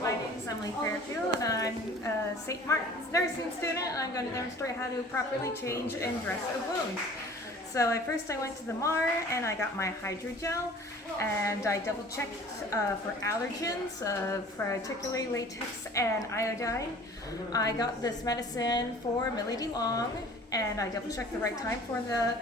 My name is Emily Fairfield, and I'm a St. Martin's nursing student, and I'm going to demonstrate how to properly change and dress a wound. So I went to the MAR and I got my hydrogel, and I double checked for allergens, particularly latex and iodine. I got this medicine for Millie D. Long, and I double checked the right time for the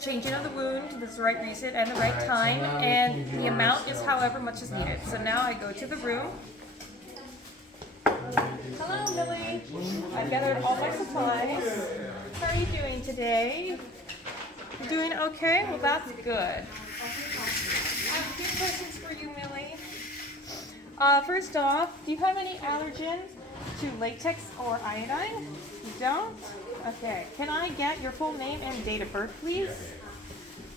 changing of the wound. This is the right reason and the right time, and the amount is however much is needed. So now I go to the room. Hello, Millie. I've gathered all my supplies. How are you doing today? You doing okay? Well, that's good. I have a few questions for you, Millie. First off, do you have any allergens to latex or iodine? You don't? Okay. Can I get your full name and date of birth, please?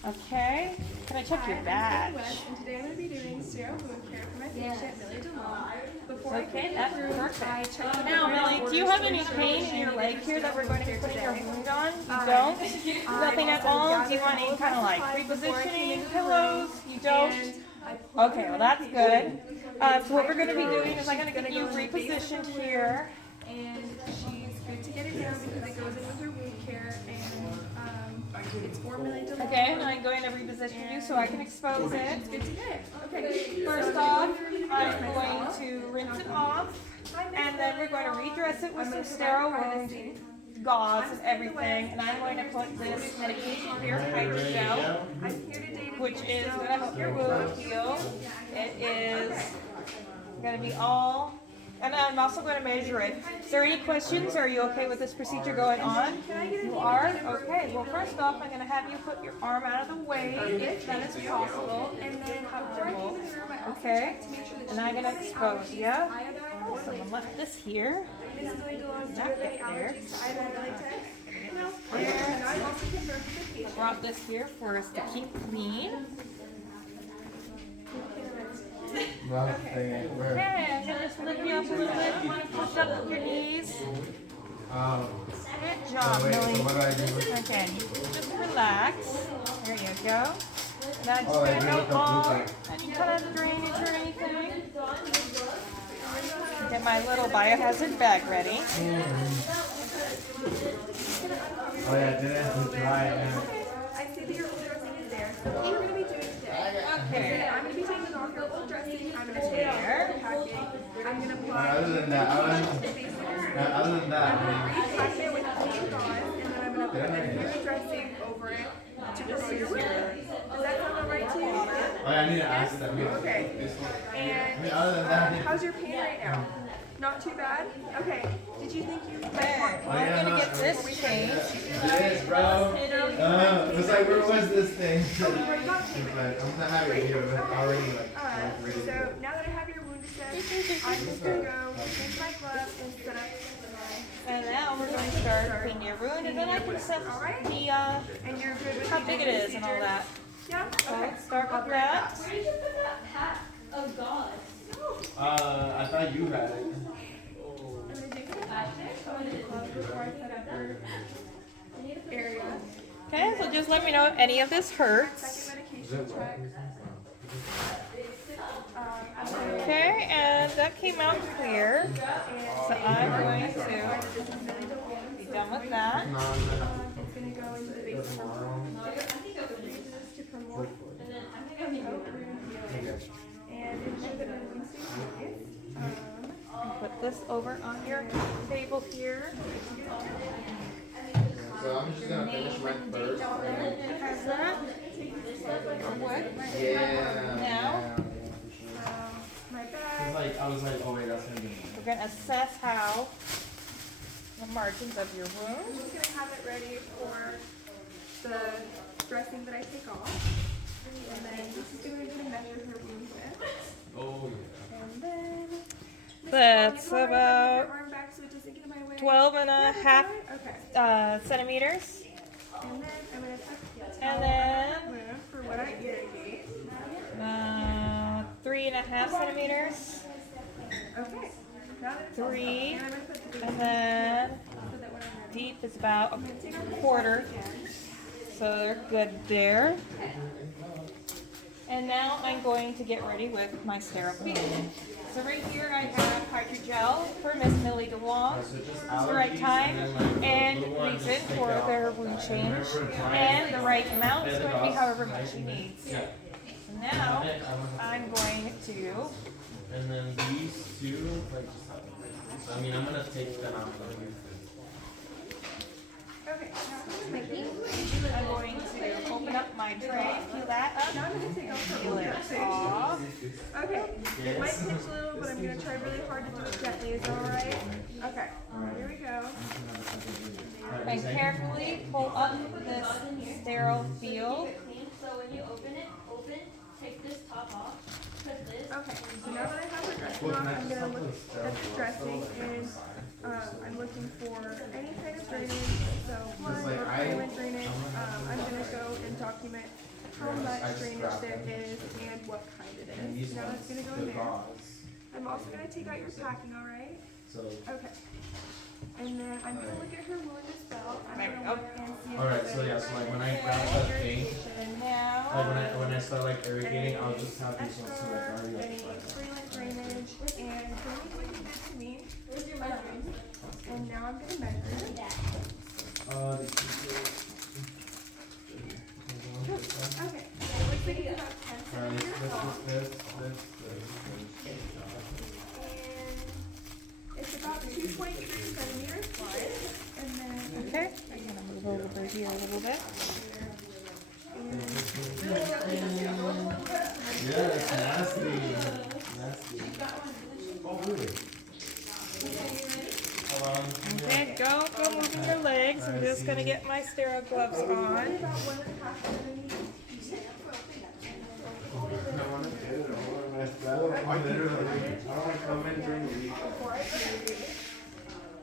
Okay. Can I check your badge? And today I'm going to be doing sterile wound care for my patient, Millie DeLong. Before Okay, that's perfect. Now, Millie, do you have any pain in your leg here that we're going to be putting your wound on? You don't? Nothing at all? Do you want any kind of like repositioning pillows? You don't? Okay, well that's good. So what we're going to be doing is I'm going to get you repositioned here. And she's good to get it down because it goes in with her wound care, and it's 4 Millie DeLong. Okay, and I'm going to reposition you so I can expose it. It's good to get it. Okay. First off, I'm going to rinse it off, and then we're going to redress it with some sterile wound gauze and everything, and I'm going to put this medication here, hydrogel, which is going to help your wound heal. It is going to be all, and I'm also going to measure it. Is there any questions? Are you okay with this procedure going on? You are? Okay. Well, first off, I'm going to have you put your arm out of the way, if that is possible, and then comfortable. Okay. And I'm going to expose, yeah? Someone left this here. Not get there. I brought this here for us to keep clean. Okay, I'm going to just lift you up a little bit. You want to push up with your knees. Good job, Millie. Okay, just relax. There you go. Now I'm just going to help all any kind of drainage or anything. Get my little biohazard bag ready. Oh yeah, did it dry it now. I see that your old dressing is there. So what we're going to be doing today. Okay. I'm going to be taking off your old dressing. I'm going to take out the packing. I'm going to apply. Other than that, I'm other than going that, to repack it with clean gauze, and then I'm going to put a new dressing over it to promote your wound. Does that sound alright to you? oh yeah, I need to ask them. Okay. And Other than that, how's your pain right now? Not too bad? Okay. Did you think you Okay, I'm going to get this changed. yes, bro. It's like, where was this thing? Oh, we already got it. I'm gonna have it here, but already like ready. So now that I have your wound set, I'm just going to go take my glove and set up And now we're going to start cleaning your wound, and then I can set the, and you're good with how big it is and all that. Yeah? So Okay. let's start with that. Where did you put that hat? Oh God. I thought you had it. I'm going to take the glove before I set up your area. Okay, so just let me know if any of this hurts. Second medication check. I'm going to Okay, and that came out clear. So I'm going to be done with that. it's going to go into the base to promote wound healing and ensure that my wound stays nice. Put this over on your table here. So I'm just gonna finish my first. Has that? What? Yeah. Now? My It's bag. like, I was like, oh wait, that's gonna be. We're going to assess how the margins of your wound. I'm just going to have it ready for the dressing that I take off. And then this is going to be measure her wound width. Oh yeah. And then That's your about arm back so it doesn't get in my way. 12 and a Yeah, half that's right. Okay. centimeters. And then I'm going to tuck the And towel then on my wound for what I irrigate. 3.5 centimeters. Okay. Now that it's all 3, and I'm going to put the and then so that when I'm ready. deep is about a quarter. So they're good there. And now I'm going to get ready with my Steril Queen. So right here I have hydrogel for Miss Millie DeWong. It's the right time and reason for their wound change. And the right amount is going to be however much she needs. So now I'm going to... And then these two, like, just have them right here. So, I mean, I'm gonna take them out of here. Okay, now I'm going to open up my tray, peel that up, I'm going to take off her peel old it dressing. off. Okay, it might pinch a little, but I'm going to try really hard to do it gently. Is that alright? Okay, here we go. And carefully pull up this sterile field. So when you open it, take this top off, put this. Okay, so now that I have her dressing on, I'm going to look at the dressing and I'm looking for any kind of drainage, so blood or fluid drainage. I'm going to go and document how much drainage there is and what kind it is. Now it's going to go in there. I'm also going to take out your packing, alright? Okay. And then I'm going to look at her wound as well. I'm going to look and see if Alright, there's so yeah, so like when I grab any that thing, And now, like when I start like irrigating, I'll just have these ones so like extra, already any like freelance drainage, and drainage looking good to me. Where's your measuring? And now I'm going to measure. Okay, so it looks like it's about 10 centimeters long. And it's about 2.3 centimeters wide. And then okay, I'm going to move over here a little bit. Yeah, it's nasty. Nasty. Oh, really? Hold on. Okay, go moving your legs. I'm just going to get my sterile gloves on. about 1.5 centimeters. I want to do it. I want to mess that up. I want to come in during the week. Before I put it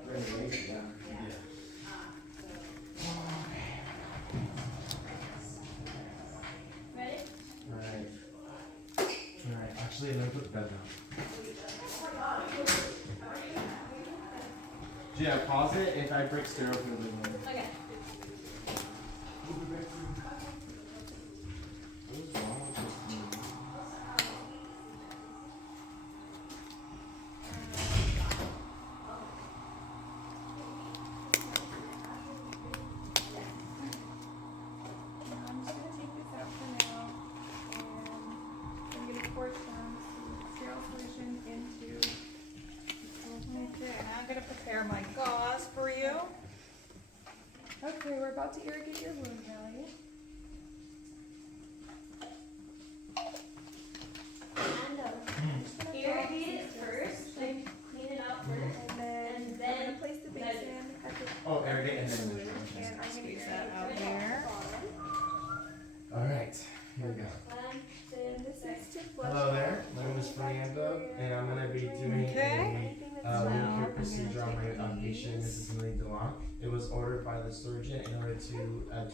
During the week, yeah. Ready? Alright. Alright, actually, let me put the bed down. Yeah, pause it if I break sterile for the room. Okay. What is wrong with this thing? I'm just going to take this out for now, and I'm going to pour some sterile solution into. Okay, now I'm going to prepare my gauze for you. Okay, we're about to irrigate your wound, Kelly. And irrigate it first, like clean it out first. And then And I'm then going to place the basin at the Oh, irrigate and then wound, and I'm going to Squeeze irrigate that out it there. Alright, here we go. And this is to flush Hello there, out my name is any Fernando, bacteria and I'm gonna be doing Okay. anything that's wound Now, care I'm procedure on gonna my take patient, these. Mrs. Millie DeLong. It was ordered by the surgeon in order to do a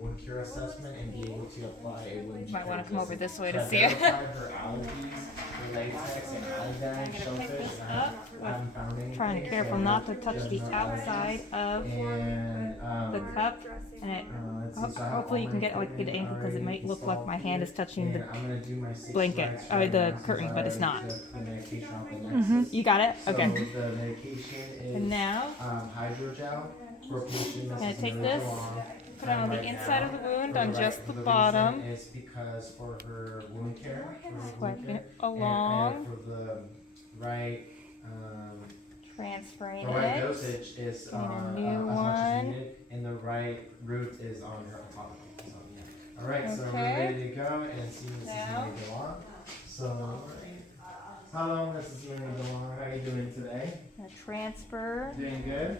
wound care assessment and be able to apply a wound Might want to come over this way to to see it. identify her allergies, her latex and iodine, I'm gonna pick shellfish, this and I up haven't found anything. Trying to be careful so not to touch the there's no outside of And, the cup, and it, let's see, so I have hopefully you all can my get like good equipment angle because it already might look like my hand is touching and the I'm gonna do my 6 blanket, legs or right the now, curtain, since but I it's not. took the medication off the Mm-hmm. nexus. You got it? Okay. So the medication is And now, hydrogel for patient I'm gonna Mrs. take Millie this, DeLong. put it on the Right inside now, of the wound, for on the just right- the reason bottom. is because for her wound care, for her wound Swiping care, it along, and for the right, transferring the right it. dosage is Getting a as new much as one. needed, and the right route is on her topical. So yeah. All right, so we're Okay. ready to go and see Mrs. Now. Millie DeLong. So, hello, Mrs. Millie DeLong. How are you doing today? Gonna transfer. Doing good.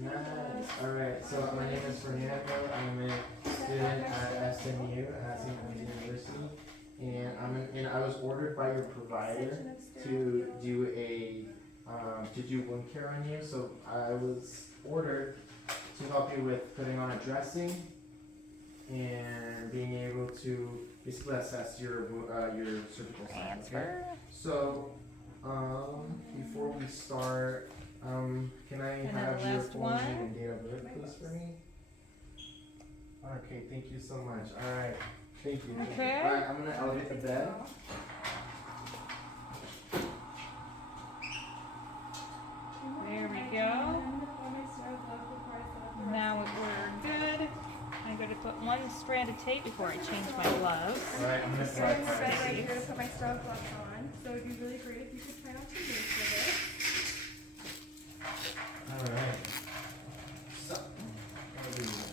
Nice. All right. So my name is Fernando. I'm a student at SMU at St. Louis University, and I was ordered by your provider to do wound care on you. So I was ordered to help you with putting on a dressing and being able to basically assess your surgical site. Okay? Transfer. So before we start, can I And then have the your last full one. name and date of birth, please, for me? Okay, thank you so much. All right. Thank you. Okay. Alright, I'm gonna elevate the bed. There we go. Now we're good. I'm going to put one strand of tape before I change my gloves. Alright, I'm gonna So apply I'm right tape. here to put my Steril gloves on. So it'd be really great if you could try not to move with it. Alright. So, what do we want?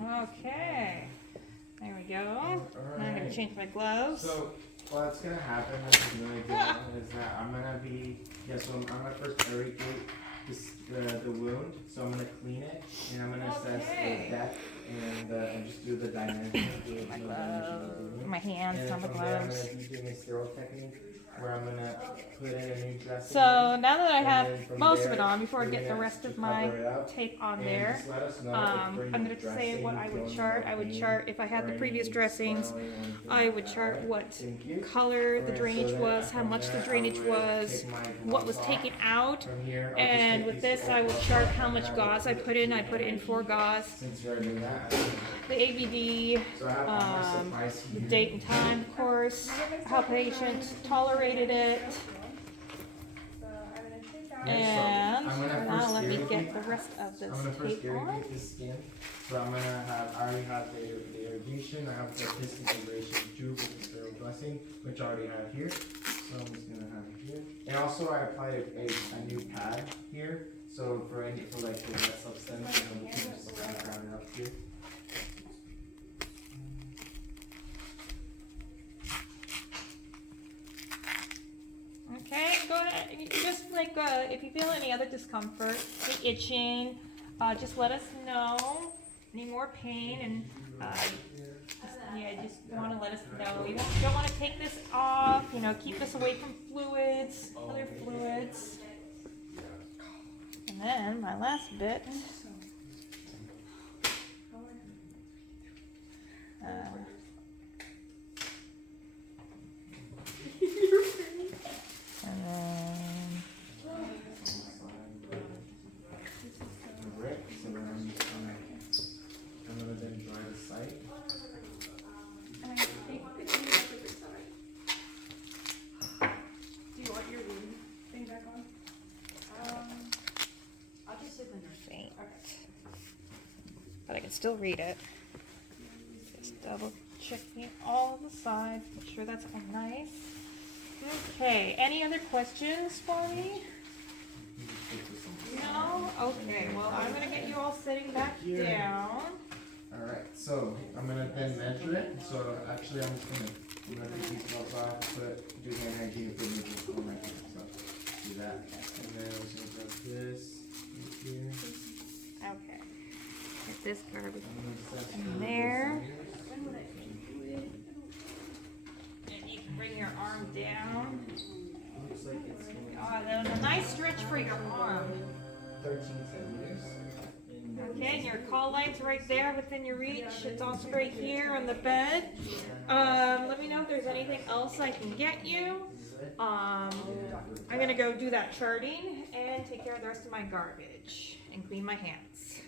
Okay. There we go. Now I'm going to change my gloves. So, what's gonna happen, which is really good, is that I'm gonna be, so I'm gonna first irrigate the wound. So I'm gonna clean it, and I'm gonna assess Okay. the depth and just do the dimensions. My gloves. My hands And then on the from there, I'm gloves. gonna be doing a sterile technique where I'm gonna put in a new dressing. So now that I And have then from most of there, it on, before I we're get the gonna rest of cover my it up. tape on And there, just let us know if I'm during going the to say what I would dressing, chart. I would pain chart, if I had the or previous any dressings, swelling or anything I like would that, chart right? what Thank you. color the Alright, drainage so then was, how from much the there, drainage I'm gonna was, take my what was gloves off. taken out, From here, I'll just and take with these this I old would gloves chart off how and much I will gauze I put put in. I the put in 4 gauze, Since you already knew that. the ABD, So I have all my um, supplies the here. date and time, of course, how patient tolerated it, So I'm gonna take out. and I'm gonna now first let me irrigate- get the rest of I'm this gonna first tape on. irrigate the skin. So I'm gonna have, I already have the irrigation, I have the piston irrigation tube with the sterile dressing, which I already have here. So I'm just gonna have it here. And also I applied a new pad here, so for like the wet substance, we can just kind of round it up here. Okay, go ahead. Just like if you feel any other discomfort, any itching, just let us know. Any more pain, and just want to let us know. You don't want to take this off. Keep this away from fluids, other fluids. And then my last bit. And then Alright, so then I'm gonna then dry the site. And I take pictures of the side. Do you want your wound thing back on? I'll just sit in there. faint. But I can still read it. Just double checking all the sides, make sure that's all nice. Okay, any other questions for me? No? Okay, well, I'm gonna get you all sitting back down. Alright, so I'm gonna then measure it. So actually I'm just gonna measure these gloves off, do my hygiene equipment on my hand. So do that. And then I'm just gonna grab this right here. Okay. Get this garbage I'm gonna set in the there. designers. And you can bring your arm down. Looks like it's going Oh, that was a nice stretch for your arm. 13 centimeters. Okay, and your call line's right there within your reach. It's also right here on the bed. Let me know if there's anything else I can get you. I'm gonna go do that charting and take care of the rest of my garbage and clean my hands.